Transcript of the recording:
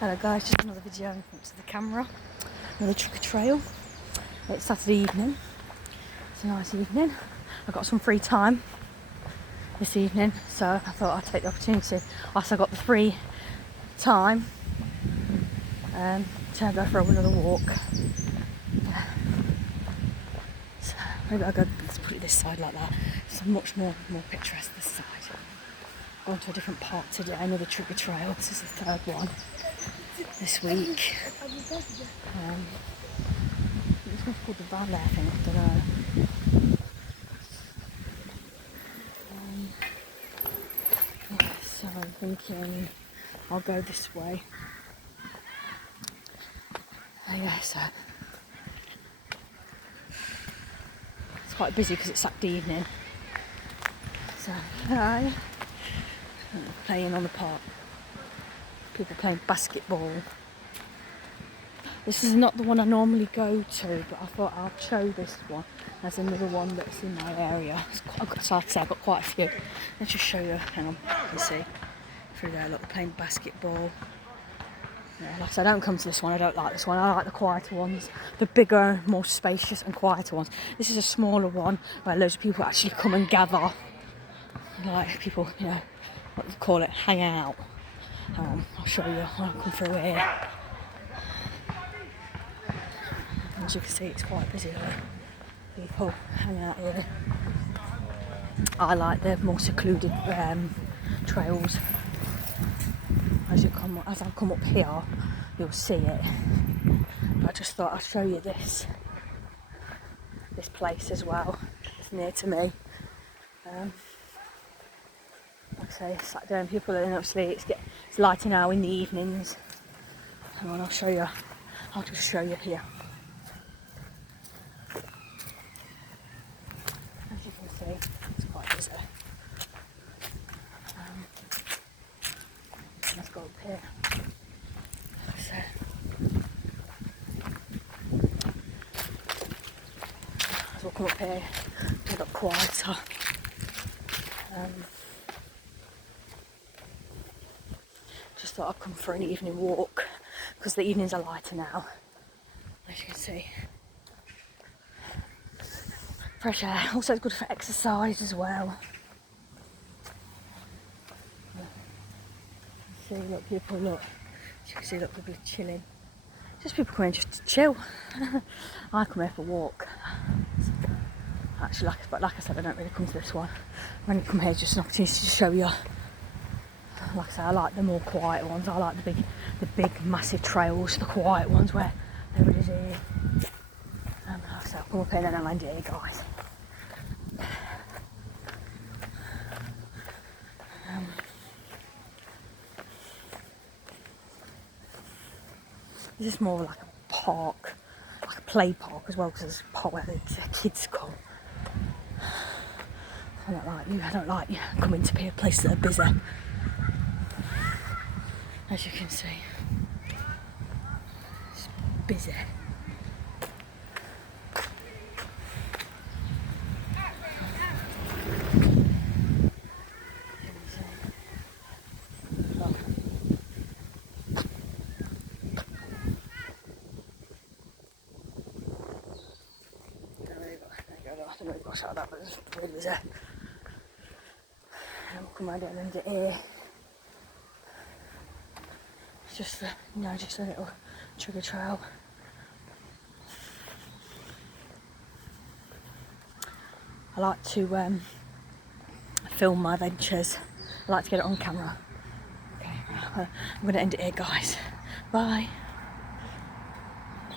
Hello guys, just another video in front of the camera. Another Tricker Trail. It's Saturday evening. It's a nice evening. I've got some free time this evening, so I thought I'd take the opportunity, whilst I got the free time, to go for another walk. So maybe I'll go, let's put it this side like that. It's much more picturesque this side. Going to a different part today, another Tricker Trail. This is the third one this week. This one's called the Van there, I think, I don't know. Yeah, so I'm thinking I'll go this way. Yeah, so it's quite busy because it's Saturday evening. So hi, playing on the park. People playing basketball. This is not the one I normally go to, but I thought I'll show this one. There's another one that's in my area. I've got quite a few. Let's just show you. Hang on, you can see through there. Look, playing basketball. Yeah, like I said, I don't come to this one. I don't like this one. I like the quieter ones, the bigger, more spacious and quieter ones. This is a smaller one where loads of people actually come and gather. Like people, you know, what do you call it, hang out. I'll show you when I come through here. As you can see, it's quite busy there. People hang out here. I like the more secluded trails. As I come up here, you'll see it. But I just thought I'd show you this place as well. It's near to me. Like I say, it's Saturday and people are in, obviously it's lighter now in the evenings. And I'll show you. I'll just show you here. As you can see, it's quite busy. Let's go up here. So, as we'll come up here, it's a lot quieter. Just thought I'd come for an evening walk because the evenings are lighter now. As you can see, fresh air. Also, it's good for exercise as well. See, look, people, look. As you can see, look, people are chilling. Just people coming just to chill. I come here for a walk. Actually, like I said, I don't really come to this one. When you come here, it's just an opportunity to show you. Like I say, I like the more quiet ones. I like the big, massive trails, the quiet ones where everybody's here. Like I say, I'll come up here and then I'll land here, guys. This is more like a park, like a play park as well, because there's a park where the kids come. I don't like coming to places that are busy. As you can see, it's busy. I don't know if I shot that, but it's really busy. And we'll come right down into here. It's just a little Tricker Trail. I like to film my adventures. I like to get it on camera. Okay, I'm going to end it here, guys. Bye.